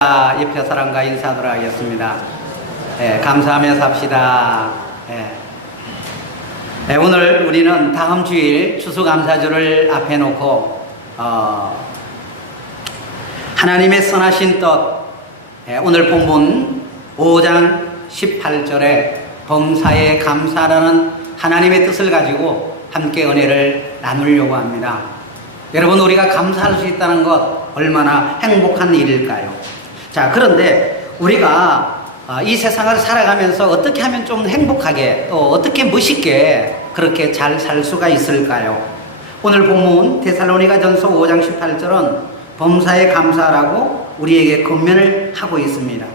옆에 사람과 인사하도록 하겠습니다. 감사하며 삽시다. 오늘 우리는 다음 주일 추수감사주를 앞에 놓고 하나님의 선하신 뜻, 오늘 본문 5장 18절에 범사에 감사라는 하나님의 뜻을 가지고 함께 은혜를 나누려고 합니다. 여러분, 우리가 감사할 수 있다는 것 얼마나 행복한 일일까요? 자, 그런데 우리가 이 세상을 살아가면서 어떻게 하면 좀 행복하게, 또 어떻게 멋있게 그렇게 잘 살 수가 있을까요? 오늘 본문 데살로니가전서 5장 18절은 범사에 감사하라고 우리에게 권면을 하고 있습니다.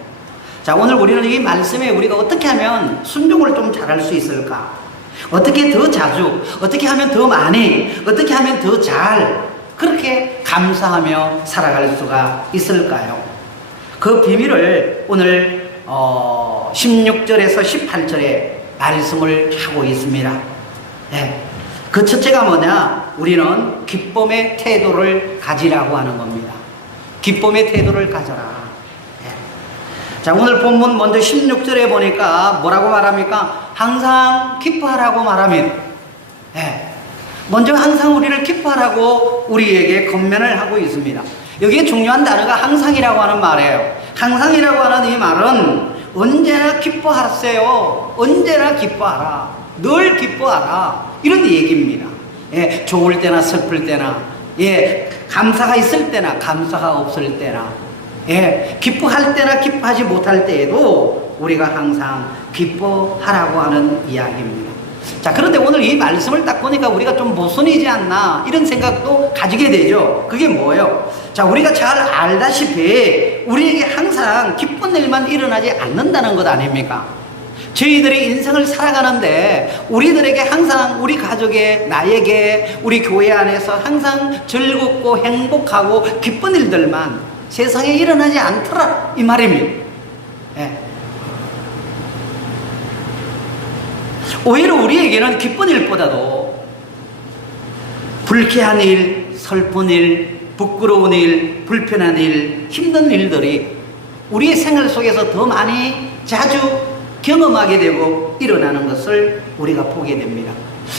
자, 오늘 우리는 이 말씀에 우리가 어떻게 하면 순종을 좀 잘할 수 있을까? 어떻게 더 자주, 어떻게 하면 더 많이, 어떻게 하면 더 잘 그렇게 감사하며 살아갈 수가 있을까요? 그 비밀을 오늘 16절에서 18절에 말씀을 하고 있습니다. 그 첫째가 뭐냐? 우리는 기쁨의 태도를 가지라고 하는 겁니다. 기쁨의 태도를 가져라. 자, 오늘 본문 먼저 16절에 보니까 뭐라고 말합니까? 항상 기뻐하라고 말합니다. 먼저 항상 우리를 기뻐하라고 우리에게 권면을 하고 있습니다. 여기에 중요한 단어가 항상이라고 하는 말이에요. 항상이라고 하는 이 말은 언제나 기뻐하세요. 언제나 기뻐하라. 늘 기뻐하라. 이런 얘기입니다. 좋을 때나 슬플 때나, 감사가 있을 때나 감사가 없을 때나, 기뻐할 때나 기뻐하지 못할 때에도 우리가 항상 기뻐하라고 하는 이야기입니다. 자, 그런데 오늘 이 말씀을 딱 보니까 우리가 좀 모순이지 않나 이런 생각도 가지게 되죠. 그게 뭐예요? 자, 우리가 잘 알다시피 우리에게 항상 기쁜 일만 일어나지 않는다는 것 아닙니까? 저희들의 인생을 살아가는데 우리들에게 항상 우리 가족에, 나에게, 우리 교회 안에서 항상 즐겁고 행복하고 기쁜 일들만 세상에 일어나지 않더라 이 말입니다. 오히려 우리에게는 기쁜 일보다도 불쾌한 일, 슬픈 일, 부끄러운 일, 불편한 일, 힘든 일들이 우리의 생활 속에서 더 많이 자주 경험하게 되고 일어나는 것을 우리가 보게 됩니다.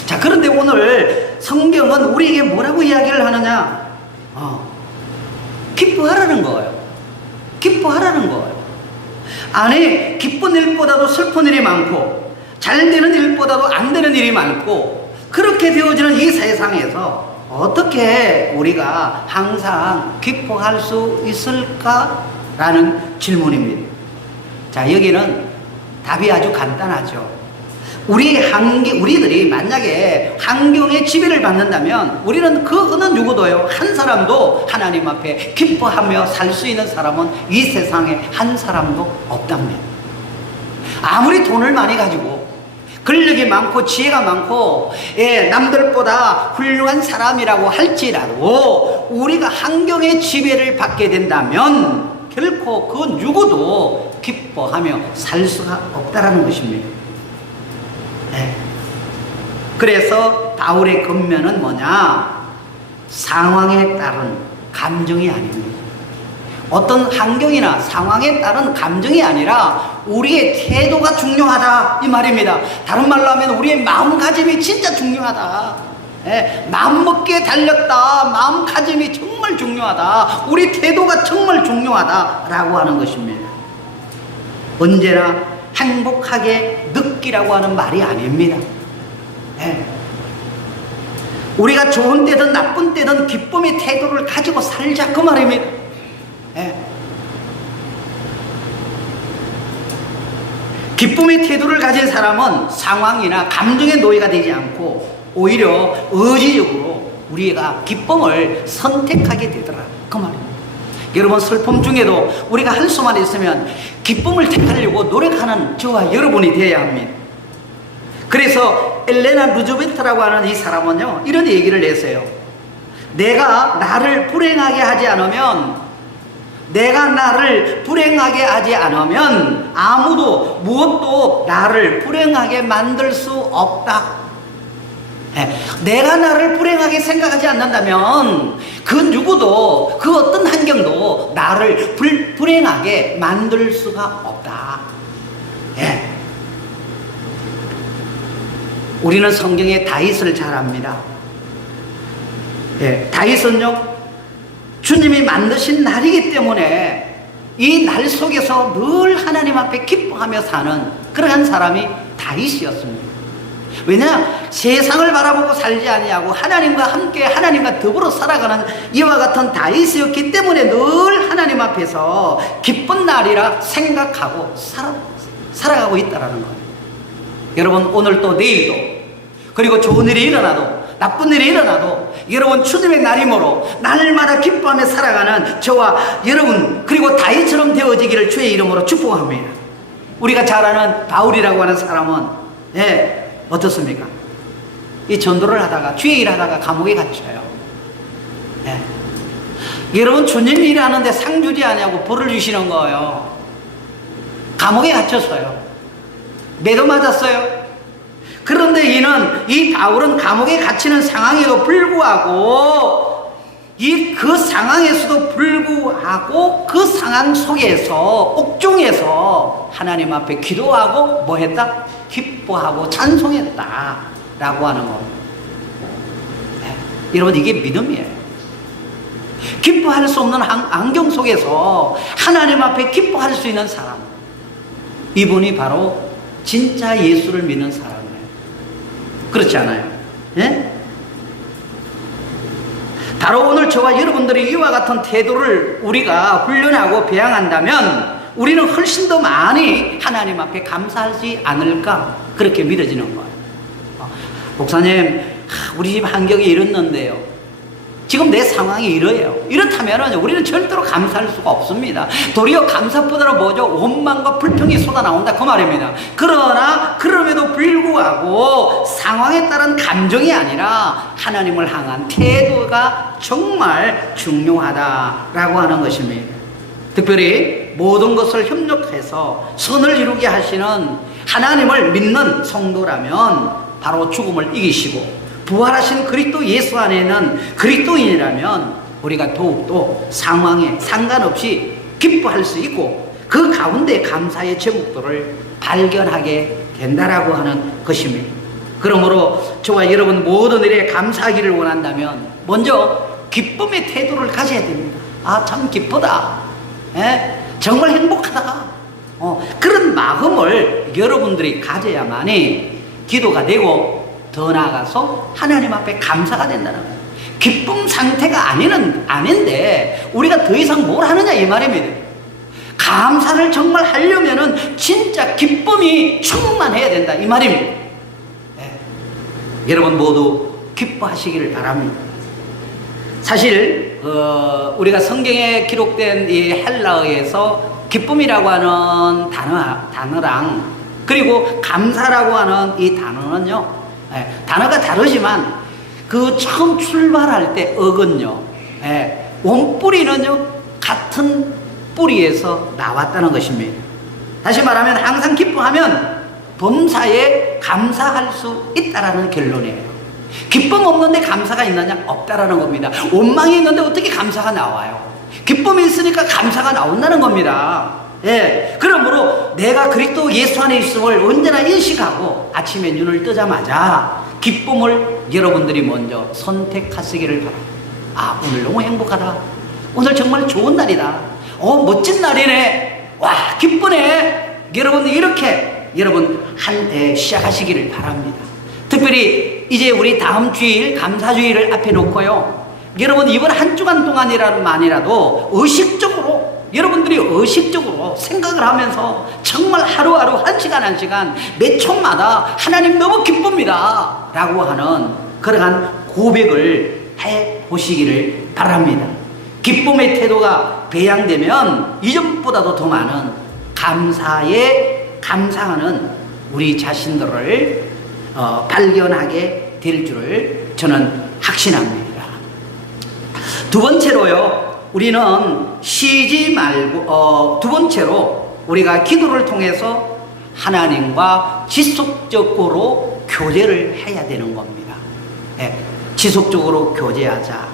자, 그런데 오늘 성경은 우리에게 뭐라고 이야기를 하느냐? 기뻐하라는 거예요. 기뻐하라는 거예요. 아니, 기쁜 일보다도 슬픈 일이 많고 잘 되는 일보다도 안 되는 일이 많고 그렇게 되어지는 이 세상에서 어떻게 우리가 항상 기뻐할 수 있을까라는 질문입니다. 자, 여기는 답이 아주 간단하죠. 우리들이 만약에 환경의 지배를 받는다면 우리는 그 어느 누구도요, 한 사람도 하나님 앞에 기뻐하며 살 수 있는 사람은 이 세상에 한 사람도 없답니다. 아무리 돈을 많이 가지고 근력이 많고 지혜가 많고 남들보다 훌륭한 사람이라고 할지라도 우리가 환경의 지배를 받게 된다면 결코 그 누구도 기뻐하며 살 수가 없다라는 것입니다. 그래서 바울의 권면은 뭐냐? 상황에 따른 감정이 아닙니다. 어떤 환경이나 상황에 따른 감정이 아니라 우리의 태도가 중요하다 이 말입니다. 다른 말로 하면 우리의 마음가짐이 진짜 중요하다. 마음먹기에 달렸다. 마음가짐이 정말 중요하다. 우리 태도가 정말 중요하다라고 하는 것입니다. 언제나 행복하게 느끼라고 하는 말이 아닙니다. 우리가 좋은 때든 나쁜 때든 기쁨의 태도를 가지고 살자 그 말입니다. 기쁨의 태도를 가진 사람은 상황이나 감정의 노예가 되지 않고 오히려 의지적으로 우리가 기쁨을 선택하게 되더라 그 말입니다. 여러분, 슬픔 중에도 우리가 할 수만 있으면 기쁨을 택하려고 노력하는 저와 여러분이 되어야 합니다. 그래서 엘레나 루즈베트라고 하는 이 사람은요, 이런 얘기를 했어요. 내가 나를 불행하게 하지 않으면 아무도 무엇도 나를 불행하게 만들 수 없다. 내가 나를 불행하게 생각하지 않는다면 그 누구도 그 어떤 환경도 나를 불행하게 만들 수가 없다. 예. 우리는 성경에 다윗을 잘 압니다. 예. 다윗은요, 주님이 만드신 날이기 때문에 이 날 속에서 늘 하나님 앞에 기뻐하며 사는 그러한 사람이 다윗이었습니다. 왜냐? 세상을 바라보고 살지 아니하고 하나님과 함께 하나님과 더불어 살아가는 이와 같은 다윗이었기 때문에 늘 하나님 앞에서 기쁜 날이라 생각하고 살아가고 있다는 거예요. 여러분, 오늘도 내일도, 그리고 좋은 일이 일어나도 나쁜 일이 일어나도 여러분, 주님의 날이므로 날마다 기뻐하며 살아가는 저와 여러분, 그리고 다윗처럼 되어지기를 주의 이름으로 축복합니다. 우리가 잘 아는 바울이라고 하는 사람은 어떻습니까? 이 전도를 하다가, 주의 일 하다가 감옥에 갇혀요. 여러분, 주님 일하는데 상 주지 아니하고 벌을 주시는 거예요. 감옥에 갇혔어요. 매도 맞았어요. 그런데 이 바울은 감옥에 갇히는 상황에도 불구하고, 그 상황에서도 불구하고 그 상황 속에서, 옥중에서 하나님 앞에 기도하고 뭐 했다? 기뻐하고 찬송했다 라고 하는 겁니다. 여러분, 이게 믿음이에요. 기뻐할 수 없는 안경 속에서 하나님 앞에 기뻐할 수 있는 사람, 이분이 바로 진짜 예수를 믿는 사람이에요. 그렇지 않아요? 예? 바로 오늘 저와 여러분들이 이와 같은 태도를 우리가 훈련하고 배양한다면 우리는 훨씬 더 많이 하나님 앞에 감사하지 않을까, 그렇게 믿어지는 거예요. 목사님, 우리 집 환경이 이렇는데요, 지금 내 상황이 이래요. 이렇다면 우리는 절대로 감사할 수가 없습니다. 도리어 감사보다는 뭐죠? 원망과 불평이 쏟아나온다, 그 말입니다. 그러나 그럼에도 불구하고 상황에 따른 감정이 아니라 하나님을 향한 태도가 정말 중요하다라고 하는 것입니다. 특별히 모든 것을 협력해서 선을 이루게 하시는 하나님을 믿는 성도라면 바로 죽음을 이기시고 부활하신 그리스도 예수 안에는 그리스도인이라면 우리가 더욱더 상황에 상관없이 기뻐할 수 있고 그 가운데 감사의 제목들을 발견하게 된다라고 하는 것입니다. 그러므로 저와 여러분 모든 일에 감사하기를 원한다면 먼저 기쁨의 태도를 가져야 됩니다. 아, 참 기쁘다. 정말 행복하다. 그런 마음을 여러분들이 가져야만이 기도가 되고 더 나아가서 하나님 앞에 감사가 된다는 거예요. 기쁨 상태가 아닌데 우리가 더 이상 뭘 하느냐 이 말입니다. 감사를 정말 하려면은 진짜 기쁨이 충만해야 된다 이 말입니다. 여러분 모두 기뻐하시기를 바랍니다. 사실 우리가 성경에 기록된 이 헬라어에서 기쁨이라고 하는 단어랑 그리고 감사라고 하는 이 단어는요, 단어가 다르지만 그 처음 출발할 때 어근요, 원뿌리는요 같은 뿌리에서 나왔다는 것입니다. 다시 말하면 항상 기뻐하면 범사에 감사할 수 있다라는 결론이에요. 기쁨 없는데 감사가 있느냐? 없다라는 겁니다. 원망이 있는데 어떻게 감사가 나와요? 기쁨이 있으니까 감사가 나온다는 겁니다. 그러므로 내가 그리스도 예수 안에 있음을 언제나 인식하고 아침에 눈을 뜨자마자 기쁨을 여러분들이 먼저 선택하시기를 바랍니다. 아, 오늘 너무 행복하다. 오늘 정말 좋은 날이다. 멋진 날이네. 와, 기쁘네. 여러분 이렇게 여러분 한 해 시작하시기를 바랍니다. 특별히 이제 우리 다음 주일 감사주일을 앞에 놓고요, 여러분 이번 한 주간 동안이라도 여러분들이 의식적으로 생각을 하면서 정말 하루하루 한 시간 몇 초마다 하나님 너무 기쁩니다 라고 하는 그러한 고백을 해보시기를 바랍니다. 기쁨의 태도가 배양되면 이전보다도 더 많은 감사하는 우리 자신들을 발견하게 될 줄을 저는 확신합니다. 두 번째로요, 우리는 쉬지 말고 두 번째로 우리가 기도를 통해서 하나님과 지속적으로 교제를 해야 되는 겁니다. 지속적으로 교제하자.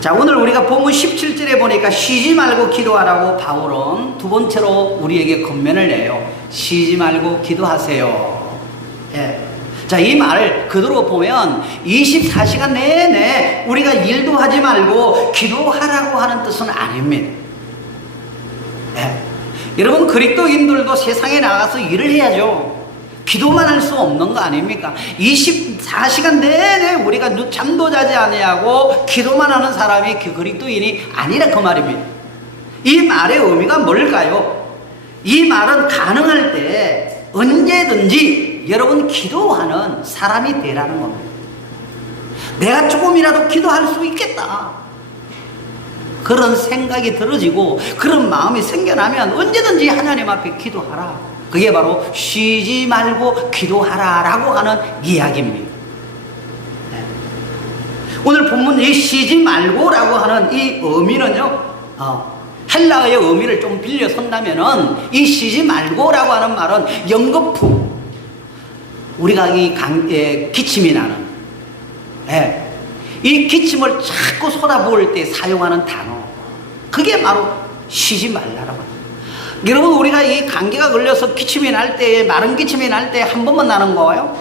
자, 오늘 우리가 본문 17절에 보니까 쉬지 말고 기도하라고 바울은 두 번째로 우리에게 권면을 내요. 쉬지 말고 기도하세요. 예. 자, 이 말을 그대로 보면 24시간 내내 우리가 일도 하지 말고 기도하라고 하는 뜻은 아닙니다. 예. 여러분, 그리스도인들도 세상에 나가서 일을 해야죠. 기도만 할 수 없는 거 아닙니까? 24시간 내내 우리가 잠도 자지 아니하고 기도만 하는 사람이 그 그리스도인이 아니라 그 말입니다. 이 말의 의미가 뭘까요? 이 말은 가능할 때 언제든지 여러분 기도하는 사람이 되라는 겁니다. 내가 조금이라도 기도할 수 있겠다, 그런 생각이 들어지고 그런 마음이 생겨나면 언제든지 하나님 앞에 기도하라. 그게 바로 쉬지 말고 기도하라라고 하는 이야기입니다. 네. 오늘 본문 이 쉬지 말고라고 하는 이 의미는요, 헬라어의 의미를 좀 빌려 선다면은 이 쉬지 말고라고 하는 말은 연거푸, 우리가 기침이 나는, 이 기침을 자꾸 쏟아부을 때 사용하는 단어, 그게 바로 쉬지 말라라고 합니다. 여러분, 우리가 이 감기가 걸려서 기침이 날 때, 마른 기침이 날 때 한 번만 나는 거예요?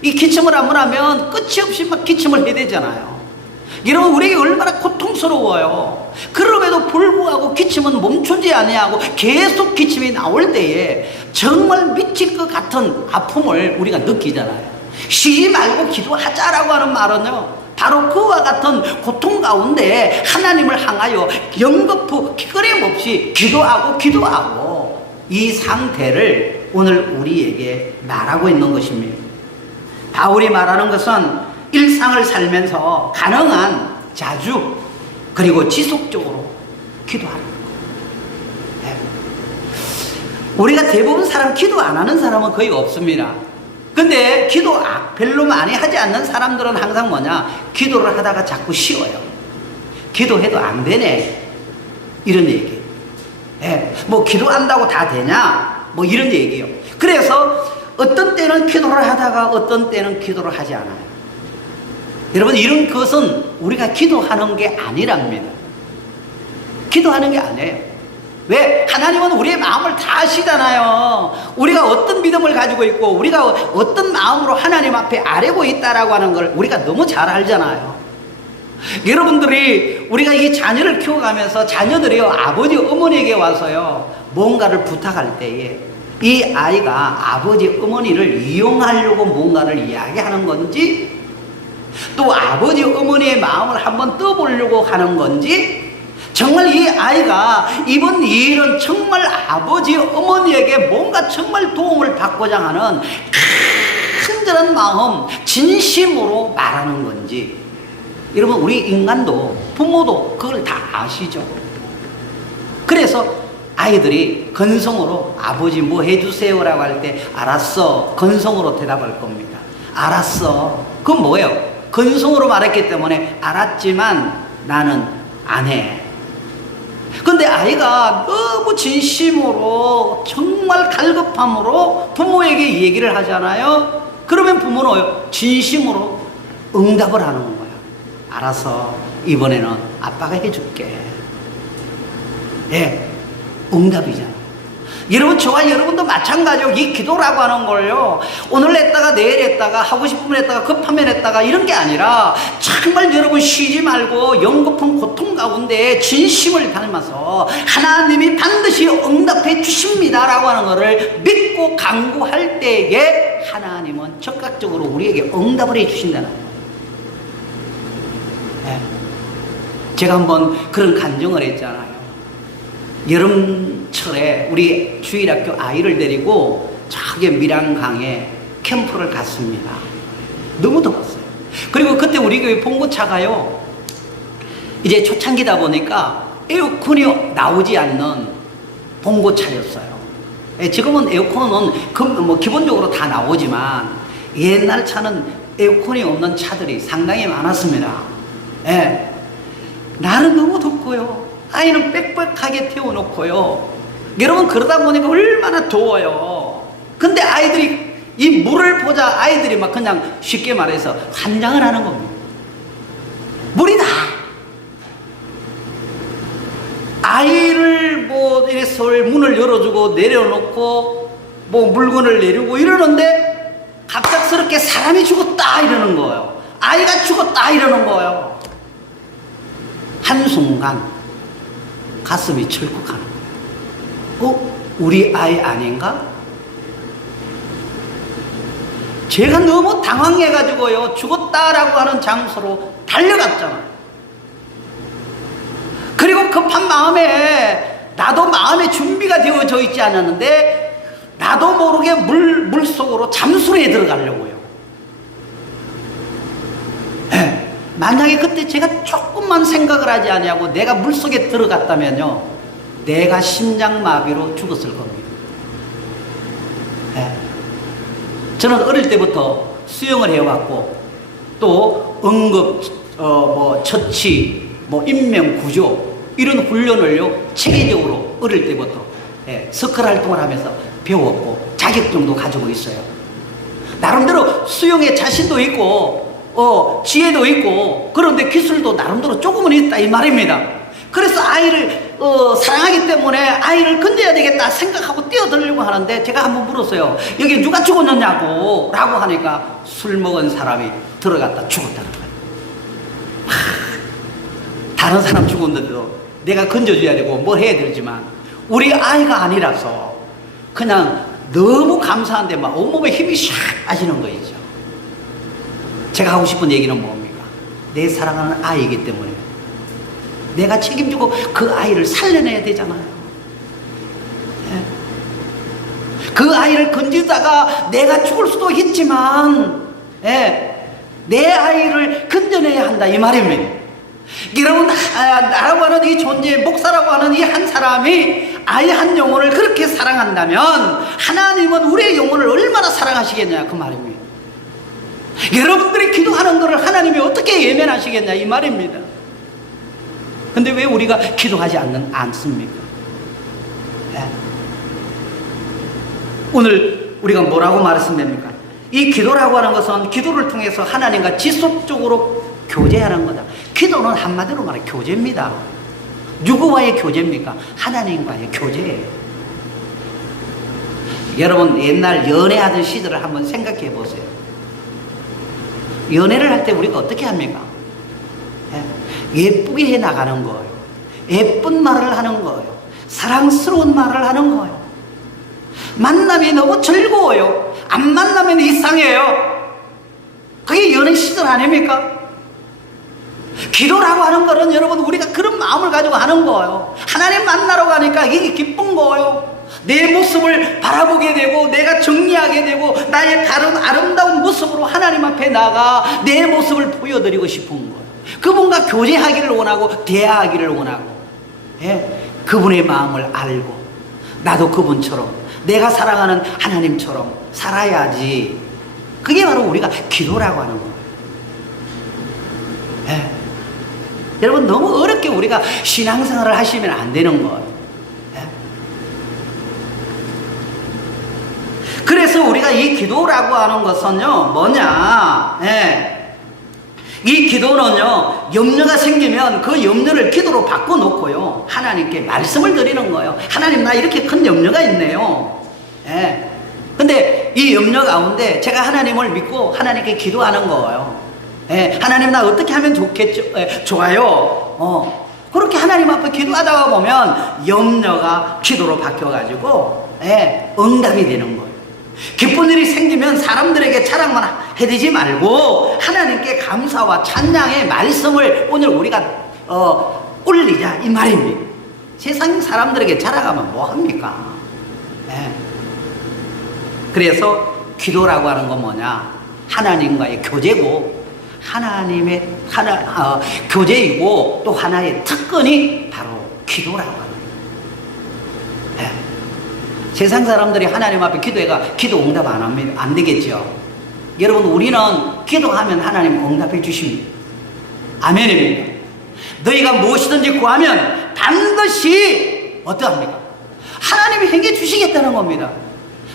이 기침을 한 번 하면 끝이 없이 막 기침을 해야 되잖아요. 여러분, 우리에게 얼마나 고통스러워요. 그럼에도 불구하고 기침은 멈추지 아니하고 계속 기침이 나올 때에 정말 미칠 것 같은 아픔을 우리가 느끼잖아요. 쉬지 말고 기도하자라고 하는 말은요, 바로 그와 같은 고통 가운데 하나님을 향하여 연거푸 끊임없이 기도하고 이 상태를 오늘 우리에게 말하고 있는 것입니다. 바울이 말하는 것은 일상을 살면서 가능한 자주 그리고 지속적으로 기도하는 거예요. 우리가 대부분 사람 기도 안 하는 사람은 거의 없습니다. 근데 기도 별로 많이 하지 않는 사람들은 항상 뭐냐, 기도를 하다가 자꾸 쉬어요. 기도해도 안 되네, 이런 얘기. 뭐 기도한다고 다 되냐, 뭐 이런 얘기예요. 그래서 어떤 때는 기도를 하다가 어떤 때는 기도를 하지 않아요. 여러분, 이런 것은 우리가 기도하는 게 아니랍니다. 기도하는 게 아니에요. 왜? 하나님은 우리의 마음을 다 아시잖아요. 우리가 어떤 믿음을 가지고 있고 우리가 어떤 마음으로 하나님 앞에 아뢰고 있다라고 하는 걸 우리가 너무 잘 알잖아요. 여러분들이, 우리가 이 자녀를 키워가면서 자녀들이요, 아버지 어머니에게 와서요 뭔가를 부탁할 때에 이 아이가 아버지 어머니를 이용하려고 뭔가를 이야기하는 건지, 또 아버지 어머니의 마음을 한번 떠보려고 하는 건지, 정말 이 아이가 이번 일은 정말 아버지 어머니에게 뭔가 정말 도움을 받고자 하는 간절한 마음, 진심으로 말하는 건지, 여러분, 우리 인간도, 부모도 그걸 다 아시죠. 그래서 아이들이 건성으로 아버지 뭐 해주세요라고 할 때 알았어, 건성으로 대답할 겁니다. 알았어. 그건 뭐예요? 건성으로 말했기 때문에 알았지만 나는 안 해. 근데 아이가 너무 진심으로 정말 갈급함으로 부모에게 얘기를 하잖아요. 그러면 부모는 진심으로 응답을 하는 거예요. 알았어, 이번에는 아빠가 해줄게. 응답이잖아. 여러분, 저와 여러분도 마찬가지로 이 기도라고 하는 걸요, 오늘 했다가 내일 했다가 하고 싶으면 했다가 급하면 했다가 이런 게 아니라 정말 여러분 쉬지 말고 연거푸 고통 가운데 진심을 담아서 하나님이 반드시 응답해 주십니다라고 하는 것을 믿고 간구할 때에 하나님은 적극적으로 우리에게 응답을 해 주신다는 거예요. 제가 한번 그런 간증을 했잖아요. 여름철에 우리 주일학교 아이를 데리고 저기 밀양강에 캠프를 갔습니다. 너무 더웠어요. 그리고 그때 우리 교회 봉고차가요, 이제 초창기다 보니까 에어컨이 나오지 않는 봉고차였어요. 지금은 에어컨은 뭐 기본적으로 다 나오지만 옛날 차는 에어컨이 없는 차들이 상당히 많았습니다. 날은 너무 덥고요, 아이는 빽빽하게 태워놓고요. 여러분, 그러다 보니까 얼마나 더워요. 근데 아이들이 이 물을 보자 아이들이 막 그냥 쉽게 말해서 환장을 하는 겁니다. 물이다, 아이를 뭐 이래서 문을 열어주고 내려놓고 뭐 물건을 내리고 이러는데 갑작스럽게 사람이 죽었다 이러는 거예요. 아이가 죽었다 이러는 거예요. 한순간 가슴이 철컥하는 거예요. 우리 아이 아닌가? 제가 너무 당황해가지고요, 죽었다라고 하는 장소로 달려갔잖아요. 그리고 급한 마음에, 나도 마음의 준비가 되어져 있지 않았는데 나도 모르게 물속으로 잠수리에 들어가려고요. 네. 만약에 그때 제가 조금만 생각을 하지 아니하고 내가 물속에 들어갔다면요, 내가 심장마비로 죽었을 겁니다. 네. 저는 어릴 때부터 수영을 해왔고 또 응급 처치 인명구조 이런 훈련을요 체계적으로 어릴 때부터 서클 활동을 하면서 배웠고 자격증도 가지고 있어요. 나름대로 수영에 자신도 있고 지혜도 있고, 그런데 기술도 나름대로 조금은 있다 이 말입니다. 그래서 아이를 사랑하기 때문에 아이를 건져야 되겠다 생각하고 뛰어들려고 하는데, 제가 한번 물었어요. 여기 누가 죽었느냐고 라고 하니까 술 먹은 사람이 들어갔다 죽었다는 거예요. 다른 사람 죽었는데도 내가 건져줘야 되고 뭘 해야 되지만 우리 아이가 아니라서 그냥 너무 감사한데 막 온몸에 힘이 샥 빠지는 거 있죠. 제가 하고 싶은 얘기는 뭡니까? 내 사랑하는 아이이기 때문에 내가 책임지고 그 아이를 살려내야 되잖아요. 그 아이를 건지다가 내가 죽을 수도 있지만 내 아이를 건져내야 한다 이 말입니다. 여러분, 나라고 하는 이 존재, 목사라고 하는 이 한 사람이 아이 한 영혼을 그렇게 사랑한다면 하나님은 우리의 영혼을 얼마나 사랑하시겠냐 그 말입니다. 여러분들이 기도하는 것을 하나님이 어떻게 예면하시겠냐 이 말입니다. 근데 왜 우리가 기도하지 않습니까? 오늘 우리가 뭐라고 말했으면 됩니까? 이 기도라고 하는 것은 기도를 통해서 하나님과 지속적으로 교제하는 거다. 기도는 한마디로 말해 교제입니다. 누구와의 교제입니까? 하나님과의 교제예요. 여러분, 옛날 연애하던 시절을 한번 생각해 보세요. 연애를 할 때 우리가 어떻게 합니까? 예쁘게 해 나가는 거예요. 예쁜 말을 하는 거예요. 사랑스러운 말을 하는 거예요. 만남이 너무 즐거워요. 안 만나면 이상해요. 그게 연애 시절 아닙니까? 기도라고 하는 거는 여러분 우리가 그런 마음을 가지고 하는 거예요. 하나님 만나러 가니까 이게 기쁜 거예요. 내 모습을 바라보게 되고 내가 정리하게 되고 나의 다른 아름다운 모습으로 하나님 앞에 나가 내 모습을 보여드리고 싶은 거예요. 그분과 교제하기를 원하고 대화하기를 원하고 그분의 마음을 알고 나도 그분처럼 내가 사랑하는 하나님처럼 살아야지. 그게 바로 우리가 기도라고 하는 거예요. 여러분, 너무 어렵게 우리가 신앙생활을 하시면 안 되는 거예요. 그래서 우리가 이 기도라고 하는 것은요 뭐냐, 이 기도는요 염려가 생기면 그 염려를 기도로 바꿔놓고요 하나님께 말씀을 드리는 거예요. 하나님, 나 이렇게 큰 염려가 있네요. 근데 이 염려 가운데 제가 하나님을 믿고 하나님께 기도하는 거예요. 하나님, 나 어떻게 하면 좋겠죠? 좋아요. 그렇게 하나님 앞에 기도하다가 보면 염려가 기도로 바뀌어가지고 응답이 되는 거예요. 기쁜 일이 생기면 사람들에게 자랑만 해대지 말고 하나님께 감사와 찬양의 말씀을 오늘 우리가 올리자 이 말입니다. 세상 사람들에게 자랑하면 뭐합니까? 그래서 기도라고 하는 건 뭐냐? 하나님과의 교제고 하나님의 교제이고 또 하나의 특권이 바로 기도라고 하는 거예요. 세상 사람들이 하나님 앞에 기도해가 기도 응답 안 합니다. 안 되겠죠. 여러분, 우리는 기도하면 하나님 응답해 주십니다. 아멘입니다. 너희가 무엇이든지 구하면 반드시 어떠합니까? 하나님이 행해 주시겠다는 겁니다.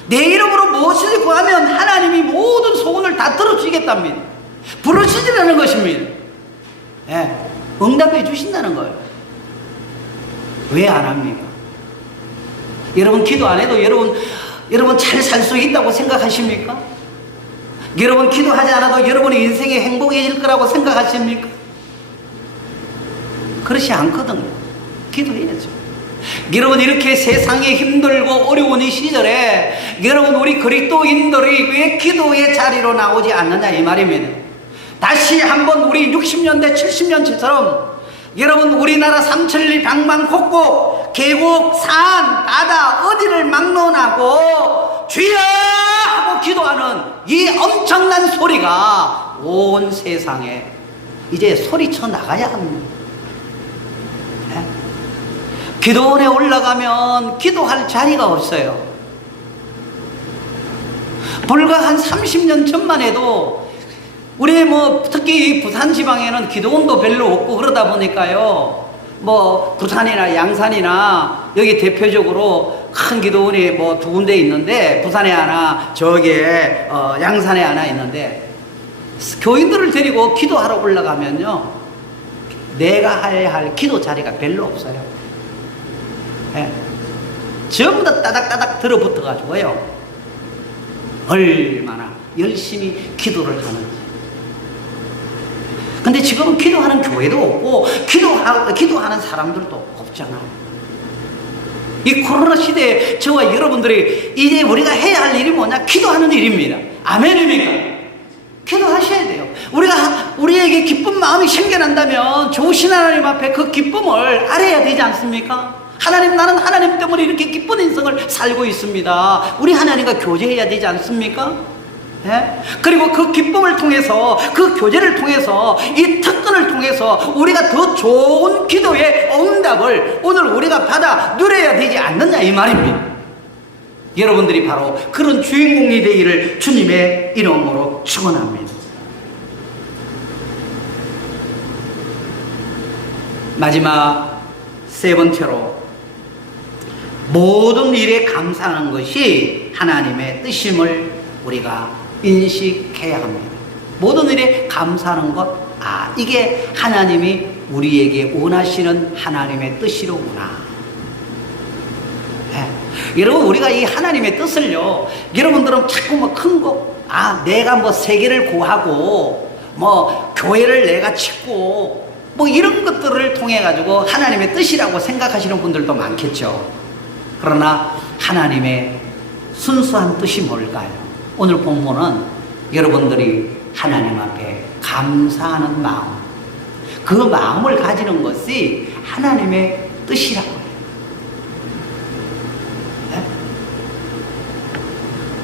내 이름으로 무엇이든지 구하면 하나님이 모든 소원을 다 들어주시겠답니다. 부르시리라는 것입니다. 응답해 주신다는 거예요. 왜 안 합니까? 여러분 기도 안 해도 여러분 잘 살 수 있다고 생각하십니까? 여러분 기도하지 않아도 여러분의 인생이 행복해질 거라고 생각하십니까? 그렇지 않거든요. 기도해야죠. 여러분 이렇게 세상이 힘들고 어려운 이 시절에 여러분 우리 그리스도인들이 왜 기도의 자리로 나오지 않느냐 이 말입니다. 다시 한번 우리 60년대 70년대처럼 여러분 우리나라 삼천리 방방곡곡 계곡 산 바다 어디를 막론하고 주여 하고 기도하는 이 엄청난 소리가 온 세상에 이제 소리쳐 나가야 합니다. 네? 기도원에 올라가면 기도할 자리가 없어요. 불과 한 30년 전만 해도 우리 특히 부산 지방에는 기도원도 별로 없고 그러다 보니까요, 부산이나 양산이나 여기 대표적으로 큰 기도원이 두 군데 있는데, 부산에 하나, 저기에 양산에 하나 있는데, 교인들을 데리고 기도하러 올라가면요, 내가 해야 할 기도 자리가 별로 없어요. 네. 전부 다 따닥따닥 들어붙어가지고요, 얼마나 열심히 기도를 하는지. 근데 지금은 기도하는 교회도 없고 기도하는 사람들도 없잖아요. 이 코로나 시대에 저와 여러분들이 이제 우리가 해야 할 일이 뭐냐? 기도하는 일입니다. 아멘입니까? 기도하셔야 돼요. 우리에게 기쁜 마음이 생겨난다면 좋으신 하나님 앞에 그 기쁨을 알아야 되지 않습니까? 하나님, 나는 하나님 때문에 이렇게 기쁜 인생을 살고 있습니다. 우리 하나님과 교제해야 되지 않습니까? 예? 그리고 그 기쁨을 통해서, 그 교제를 통해서, 이 특권을 통해서 우리가 더 좋은 기도의 응답을 오늘 우리가 받아 누려야 되지 않느냐 이 말입니다. 여러분들이 바로 그런 주인공이 되기를 주님의 이름으로 축원합니다. 마지막 세 번째로, 모든 일에 감사하는 것이 하나님의 뜻임을 우리가 인식해야 합니다. 모든 일에 감사하는 것, 이게 하나님이 우리에게 원하시는 하나님의 뜻이로구나. 네. 여러분, 우리가 이 하나님의 뜻을요, 여러분들은 자꾸 큰 거, 내가 세계를 구하고, 교회를 내가 짓고, 이런 것들을 통해가지고 하나님의 뜻이라고 생각하시는 분들도 많겠죠. 그러나 하나님의 순수한 뜻이 뭘까요? 오늘 본문은 여러분들이 하나님 앞에 감사하는 마음, 그 마음을 가지는 것이 하나님의 뜻이라고 해요. 네?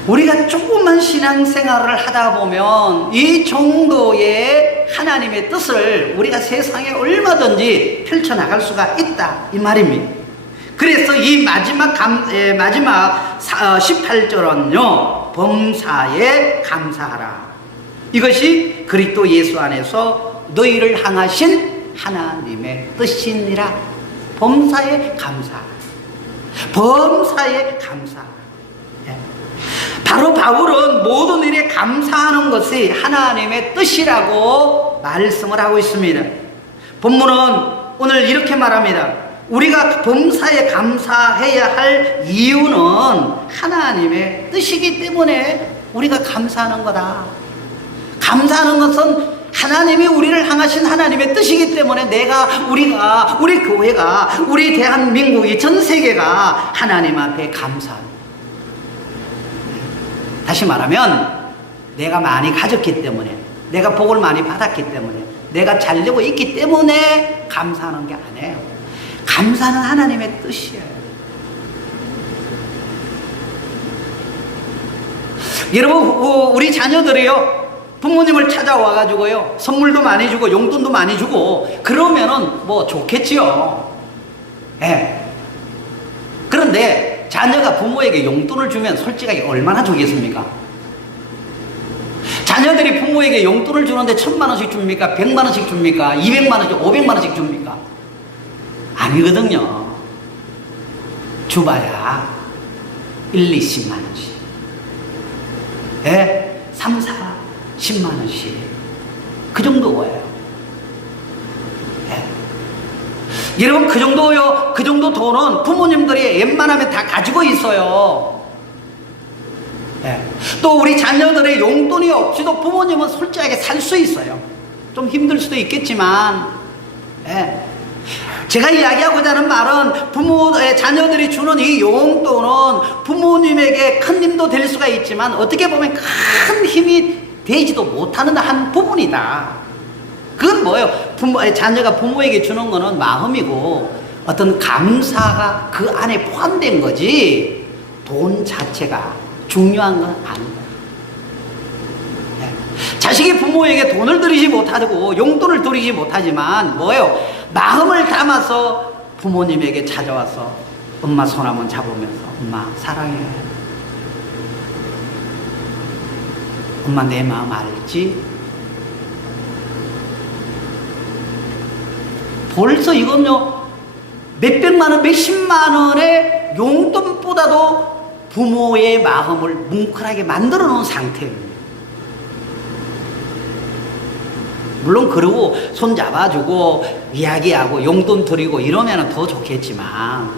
우리가 조그만 신앙생활을 하다 보면 이 정도의 하나님의 뜻을 우리가 세상에 얼마든지 펼쳐나갈 수가 있다 이 말입니다. 그래서 이 마지막 18절은요, 범사에 감사하라. 이것이 그리스도 예수 안에서 너희를 향하신 하나님의 뜻이니라. 범사에 감사하라. 범사에 감사하라. 바로 바울은 모든 일에 감사하는 것이 하나님의 뜻이라고 말씀을 하고 있습니다. 본문은 오늘 이렇게 말합니다. 우리가 범사에 감사해야 할 이유는 하나님의 뜻이기 때문에 우리가 감사하는 거다. 감사하는 것은 하나님이 우리를 향하신 하나님의 뜻이기 때문에 우리 교회가, 우리 대한민국이, 전 세계가 하나님 앞에 감사합니다. 다시 말하면 내가 많이 가졌기 때문에, 내가 복을 많이 받았기 때문에, 내가 잘 되고 있기 때문에 감사하는 게 아니에요. 감사는 하나님의 뜻이에요. 여러분, 우리 자녀들이요, 부모님을 찾아와가지고요, 선물도 많이 주고 용돈도 많이 주고 그러면은 좋겠지요. 예. 그런데 자녀가 부모에게 용돈을 주면 솔직하게 얼마나 좋겠습니까? 자녀들이 부모에게 용돈을 주는데 1,000만 원씩 줍니까? 100만 원씩 줍니까? 200만 원씩, 500만 원씩 줍니까? 아니거든요. 줘봐야 1, 20만 원씩. 예? 3, 4, 10만 원씩. 그 정도예요. 예. 여러분, 그 정도요, 그 정도 돈은 부모님들이 웬만하면 다 가지고 있어요. 예. 또 우리 자녀들의 용돈이 없이도 부모님은 솔직하게 살 수 있어요. 좀 힘들 수도 있겠지만, 예. 제가 이야기하고자 하는 말은 자녀들이 주는 이 용돈은 부모님에게 큰 힘도 될 수가 있지만 어떻게 보면 큰 힘이 되지도 못하는 한 부분이다. 그건 뭐예요? 자녀가 부모에게 주는 거는 마음이고 어떤 감사가 그 안에 포함된 거지 돈 자체가 중요한 건 아니다. 자식이 부모에게 돈을 드리지 못하고 용돈을 드리지 못하지만 뭐예요? 마음을 담아서 부모님에게 찾아와서 엄마 손 한번 잡으면서 엄마 사랑해. 엄마 내 마음 알지? 벌써 이건요 몇백만 원, 몇십만 원의 용돈보다도 부모의 마음을 뭉클하게 만들어 놓은 상태입니다. 물론 그러고 손 잡아주고 이야기하고 용돈 드리고 이러면 더 좋겠지만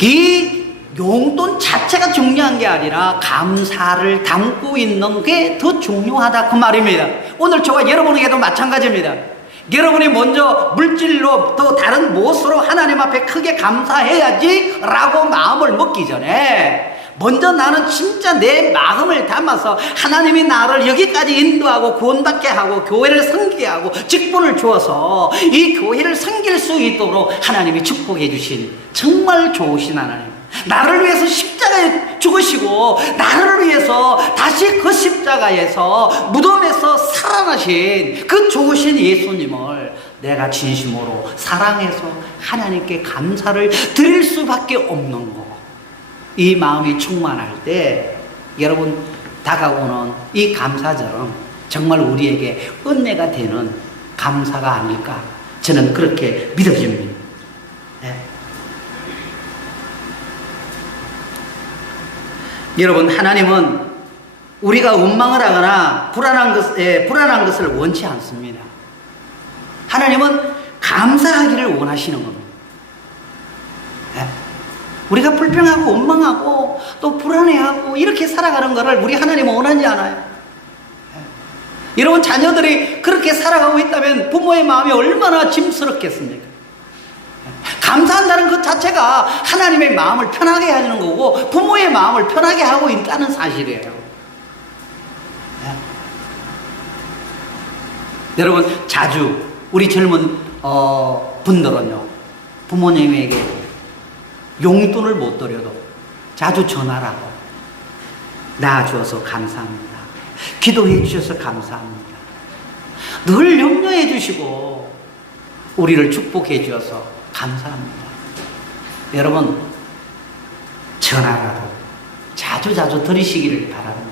이 용돈 자체가 중요한 게 아니라 감사를 담고 있는 게 더 중요하다 그 말입니다. 오늘 저와 여러분에게도 마찬가지입니다. 여러분이 먼저 물질로 또 다른 무엇으로 하나님 앞에 크게 감사해야지 라고 마음을 먹기 전에 먼저 나는 진짜 내 마음을 담아서 하나님이 나를 여기까지 인도하고 구원받게 하고 교회를 섬기게 하고 직분을 주어서 이 교회를 섬길 수 있도록 하나님이 축복해 주신 정말 좋으신 하나님, 나를 위해서 십자가에 죽으시고 나를 위해서 다시 그 십자가에서 무덤에서 살아나신 그 좋으신 예수님을 내가 진심으로 사랑해서 하나님께 감사를 드릴 수밖에 없는 거. 이 마음이 충만할 때 여러분 다가오는 이 감사절은 정말 우리에게 은혜가 되는 감사가 아닐까 저는 그렇게 믿어집니다. 네. 여러분, 하나님은 우리가 원망을 하거나 불안한 것을 원치 않습니다. 하나님은 감사하기를 원하시는 겁니다. 네. 우리가 불평하고 원망하고 또 불안해하고 이렇게 살아가는 것을 우리 하나님은 원하지 않아요. 네. 여러분, 자녀들이 그렇게 살아가고 있다면 부모의 마음이 얼마나 짐스럽겠습니까? 감사한다는 것 자체가 하나님의 마음을 편하게 하는 거고 부모의 마음을 편하게 하고 있다는 사실이에요. 네. 여러분, 자주 우리 젊은 분들은요 부모님에게 용돈을 못 드려도 자주 전화라고 낳아주어서 감사합니다. 기도해 주셔서 감사합니다. 늘 염려해 주시고 우리를 축복해 주셔서 감사합니다. 여러분, 전화라도 자주 드리시기를 바랍니다.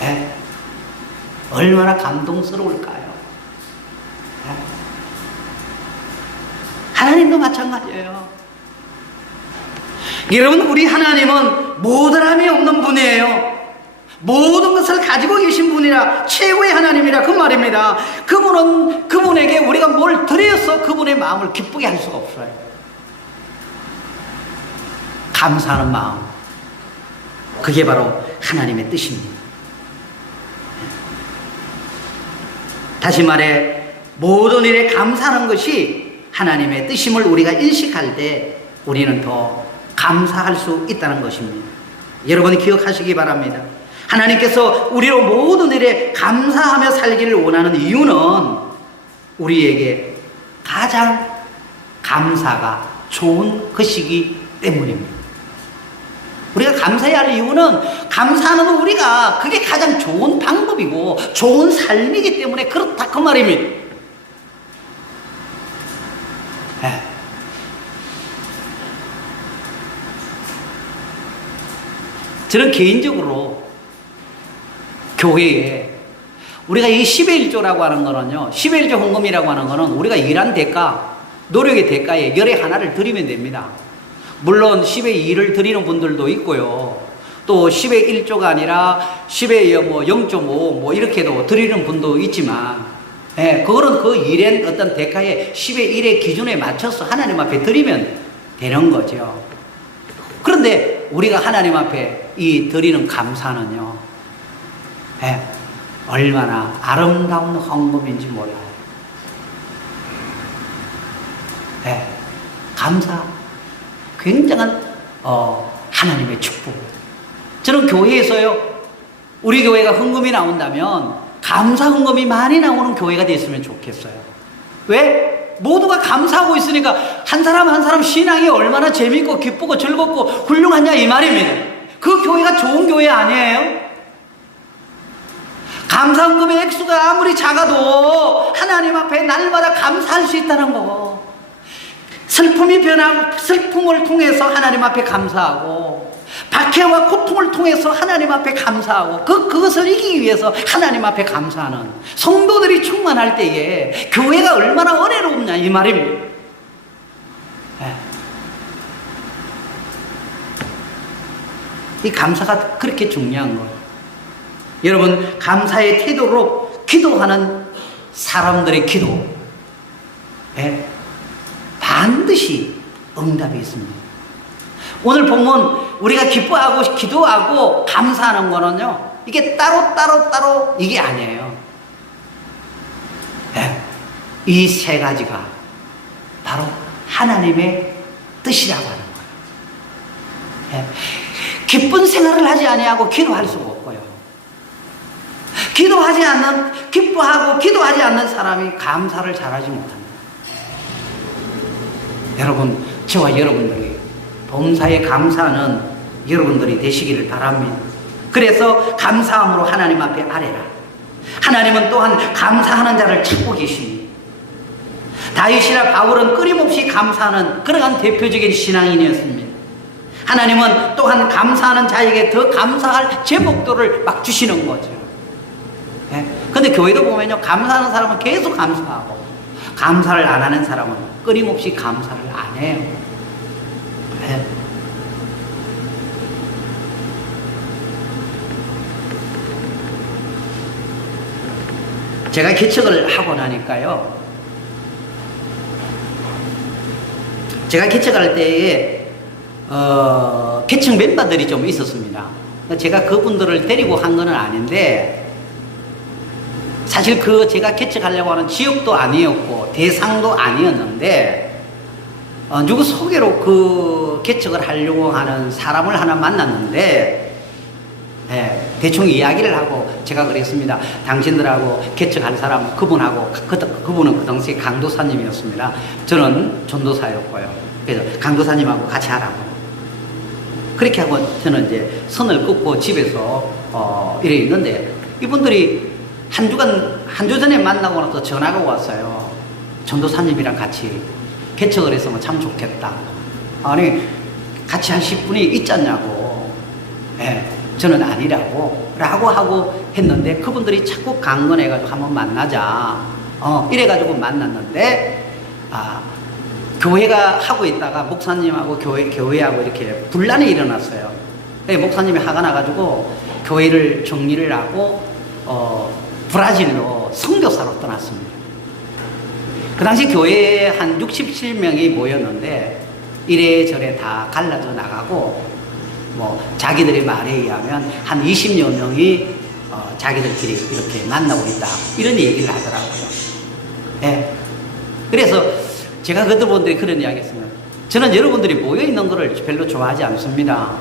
네? 얼마나 감동스러울까요? 네? 하나님도 마찬가지예요. 여러분, 우리 하나님은 모자람이 없는 분이에요. 모든 것을 가지고 계신 분이라 최고의 하나님이라 그 말입니다. 그분에게 우리가 뭘 드려서 그분의 마음을 기쁘게 할 수가 없어요. 감사하는 마음, 그게 바로 하나님의 뜻입니다. 다시 말해 모든 일에 감사하는 것이 하나님의 뜻임을 우리가 인식할 때 우리는 더 감사할 수 있다는 것입니다. 여러분이 기억하시기 바랍니다. 하나님께서 우리로 모든 일에 감사하며 살기를 원하는 이유는 우리에게 가장 감사가 좋은 것이기 때문입니다. 우리가 감사해야 할 이유는 감사하는 우리가 그게 가장 좋은 방법이고 좋은 삶이기 때문에 그렇다 그 말입니다. 네. 저는 개인적으로 교회에 우리가 이 10의 1조라고 하는 거는요, 10의 1조 헌금이라고 하는 거는 우리가 일한 대가, 노력의 대가에 열의 하나를 드리면 됩니다. 물론 10의 2를 드리는 분들도 있고요. 또 10의 1조가 아니라 10의 0.5 뭐 이렇게도 드리는 분도 있지만 예, 그거는 그 일의 어떤 대가의 10의 1의 기준에 맞춰서 하나님 앞에 드리면 되는 거죠. 그런데 우리가 하나님 앞에 이 드리는 감사는요, 예, 얼마나 아름다운 헌금인지 몰라요. 예, 감사. 굉장한, 하나님의 축복. 저는 교회에서요, 우리 교회가 헌금이 나온다면 감사 헌금이 많이 나오는 교회가 됐으면 좋겠어요. 왜? 모두가 감사하고 있으니까 한 사람 한 사람 신앙이 얼마나 재밌고 기쁘고 즐겁고 훌륭하냐 이 말입니다. 그 교회가 좋은 교회 아니에요? 감사 헌금의 액수가 아무리 작아도 하나님 앞에 날마다 감사할 수 있다는 거. 슬픔이 변하고 슬픔을 통해서 하나님 앞에 감사하고 박해와 고통을 통해서 하나님 앞에 감사하고 그것을 이기기 위해서 하나님 앞에 감사하는 성도들이 충만할 때에 교회가 얼마나 은혜롭냐 이 말입니다. 네. 이 감사가 그렇게 중요한 거예요. 여러분, 감사의 태도로 기도하는 사람들의 기도, 네, 반드시 응답이 있습니다. 오늘 보면 우리가 기뻐하고 기도하고 감사하는 거는요, 이게 따로 이게 아니에요. 네, 이 세 가지가 바로 하나님의 뜻이라고 하는 거예요. 네, 기쁜 생활을 하지 아니하고 기도할 수가 없고요. 기뻐하고 기도하지 않는 사람이 감사를 잘하지 못합니다. 여러분, 저와 여러분들이 범사에 감사하는 여러분들이 되시기를 바랍니다. 그래서 감사함으로 하나님 앞에 아뢰라. 하나님은 또한 감사하는 자를 찾고 계십니다. 다윗이나 바울은 끊임없이 감사하는 그러한 대표적인 신앙인이었습니다. 하나님은 또한 감사하는 자에게 더 감사할 제목들을 막 주시는 거죠. 근데 교회도 보면요, 감사하는 사람은 계속 감사하고 감사를 안 하는 사람은 끊임없이 감사를 안 해요. 네. 제가 개척을 하고 나니까요, 제가 개척할 때에 개척 멤버들이 좀 있었습니다. 제가 그분들을 데리고 한 건 아닌데, 사실 제가 개척하려고 하는 지역도 아니었고 대상도 아니었는데, 누구 소개로 개척을 하려고 하는 사람을 하나 만났는데, 대충 이야기를 하고 제가 그랬습니다. 당신들하고 개척할 사람 그분하고 그분은 그 당시 강도사님이었습니다. 저는 전도사였고요. 그래서 강도사님하고 같이 하라고. 그렇게 하고 저는 이제 선을 긋고 집에서 이래 있는데, 이분들이 한 주 전에 만나고 나서 전화가 왔어요. 전도사님이랑 같이 개척을 했으면 참 좋겠다. 아니, 같이 한 10분이 있잖냐고. 저는 아니라고. 라고 하고 했는데, 그분들이 자꾸 강건해가지고 한번 만나자. 이래가지고 만났는데, 교회가 하고 있다가 목사님하고 교회하고 이렇게 분란이 일어났어요. 목사님이 화가 나가지고 교회를 정리를 하고, 브라질로 선교사로 떠났습니다. 그 당시 교회에 한 67명이 모였는데, 이래저래 다 갈라져 나가고, 자기들의 말에 의하면 한 20여 명이 자기들끼리 이렇게 만나고 있다, 이런 얘기를 하더라고요. 그래서 제가 그들분들이 그런 이야기 했습니다. 저는 여러분들이 모여있는 것을 별로 좋아하지 않습니다.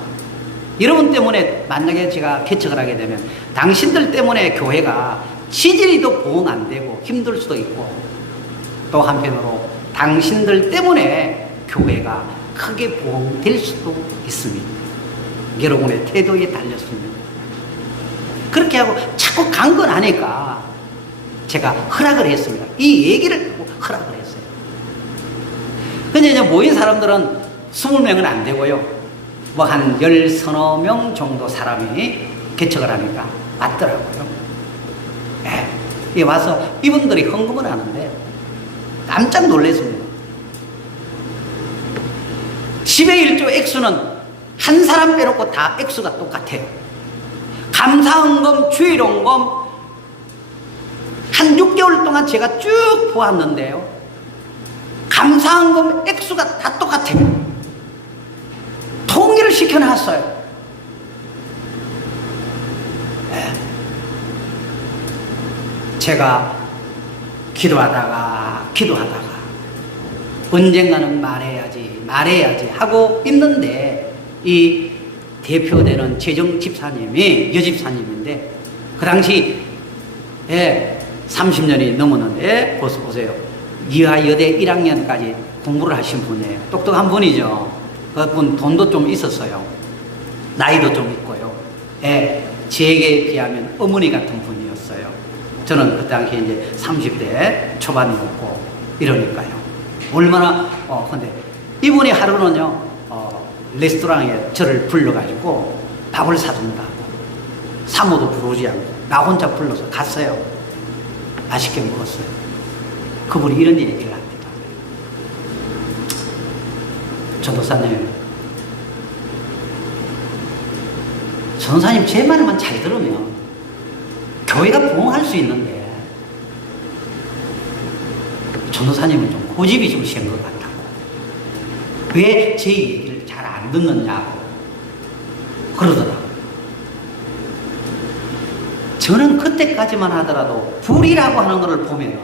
여러분 때문에 만약에 제가 개척을 하게 되면 당신들 때문에 교회가 지질이도 부흥 안 되고 힘들 수도 있고, 또 한편으로 당신들 때문에 교회가 크게 부흥될 수도 있습니다. 여러분의 태도에 달렸습니다. 그렇게 하고 자꾸 강건하니까 제가 허락을 했습니다. 이 얘기를 허락을 했어요. 근데 이제 모인 사람들은 20명은 안 되고요, 한 10서너 명 정도 사람이 개척을 하니까 왔더라고요. 와서 이분들이 헌금을 하는데 깜짝 놀랐습니다. 10의 1조 액수는 한 사람 빼놓고 다 액수가 똑같아요. 감사헌금, 주일헌금, 한 6개월 동안 제가 쭉 보았는데요. 감사한금 액수가 다 똑같아요. 통일을 시켜놨어요. 네. 제가 기도하다가 언젠가는 말해야지 하고 있는데, 이 대표되는 재정 집사님이 여집사님인데, 그 당시 30년이 넘었는데 보세요. 이화여대 1학년까지 공부를 하신 분이에요. 똑똑한 분이죠. 그분 돈도 좀 있었어요. 나이도 좀 있고요. 제게 비하면 어머니 같은 분이었어요. 저는 그 당시에 이제 30대 초반이었고 이러니까요. 얼마나 근데 이분이 하루는요 레스토랑에 저를 불러가지고 밥을 사준다고, 사모도 부르지 않고 나 혼자 불러서 갔어요. 맛있게 먹었어요. 그분이 이런 얘기를 합니다. 전도사님 제 말만 잘 들으면 교회가 부흥할 수 있는데, 전도사님은 좀 고집이 좀 센 것 같다고, 왜 제 얘기를 잘 안 듣느냐고 그러더라고요. 저는 그때까지만 하더라도 불이라고 하는 것을 보면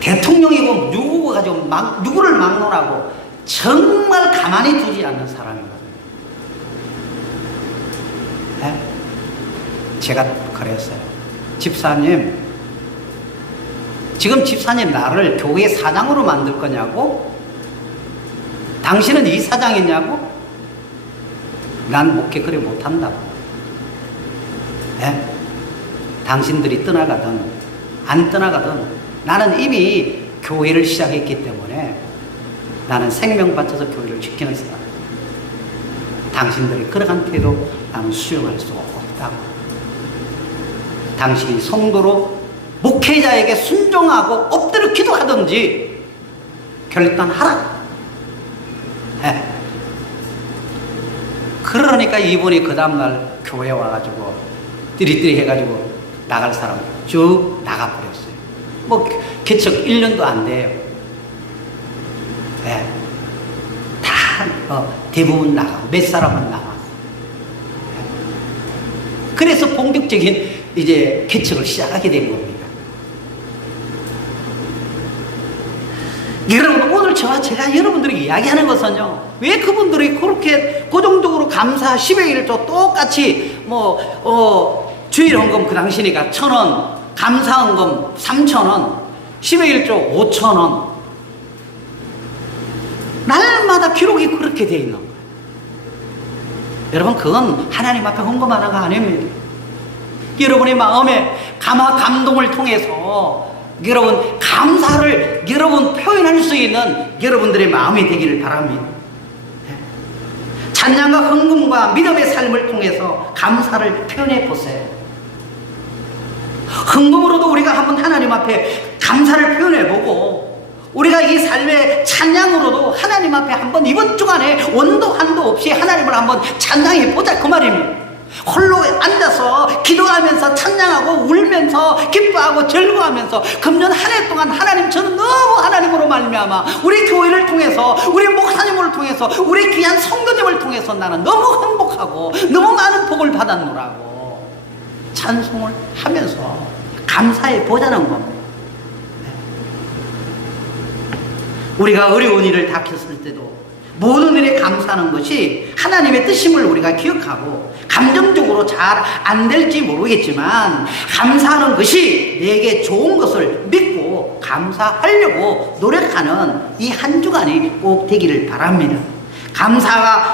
대통령이고 누구 가지고 누구를 막론하고 정말 가만히 두지 않는 사람이거든요. 네? 제가 그랬어요. 집사님, 지금 집사님 나를 교회 사장으로 만들 거냐고? 당신은 이사장이냐고? 난 목회 그래 못한다고. 네? 당신들이 떠나가든 안 떠나가든 나는 이미 교회를 시작했기 때문에 나는 생명 바쳐서 교회를 지키는 사람. 당신들이 그러한 태도 나는 수용할 수 없다고. 당신이 성도로 목회자에게 순종하고 엎드려 기도하든지 결단하라. 네. 그러니까 이분이 그 다음날 교회에 와가지고 띠리띠리 해가지고 나갈 사람 쭉 나가버렸어요. 뭐 개척 1년도 안 돼요. 네. 다 대부분 나가고 몇 사람은 나가고. 네. 그래서 본격적인 이제 개척을 시작하게 된 겁니다. 여러분, 오늘 제가 여러분들에게 이야기하는 것은요, 왜 그분들이 그렇게 고정적으로 감사 10의 1조 똑같이 주일 헌금 그 당시니까 1,000원, 감사 헌금 3,000원, 10의 1조 5,000원, 날마다 기록이 그렇게 되어 있는 거예요. 여러분, 그건 하나님 앞에 헌금하는 거 아닙니다. 여러분의 마음에 감동을 통해서 여러분 감사를 여러분 표현할 수 있는 여러분들의 마음이 되기를 바랍니다. 찬양과 헌금과 믿음의 삶을 통해서 감사를 표현해 보세요. 헌금으로도 우리가 한번 하나님 앞에 감사를 표현해 보고, 우리가 이 삶의 찬양으로도 하나님 앞에 한번 이번 주간에 원도 한도 없이 하나님을 한번 찬양해 보자 그 말입니다. 홀로 앉아서 기도하면서 찬양하고 울면서 기뻐하고 즐거워하면서 금년 한 해 동안 하나님, 저는 너무 하나님으로 말미암아 우리 교회를 통해서, 우리 목사님을 통해서, 우리 귀한 성도님을 통해서 나는 너무 행복하고 너무 많은 복을 받았노라고 찬송을 하면서 감사해 보자는 겁니다. 우리가 어려운 일을 닥쳤을 때도 모든 일에 감사하는 것이 하나님의 뜻임을 우리가 기억하고, 감정적으로 잘 안 될지 모르겠지만 감사하는 것이 내게 좋은 것을 믿고 감사하려고 노력하는 이 한 주간이 꼭 되기를 바랍니다. 감사가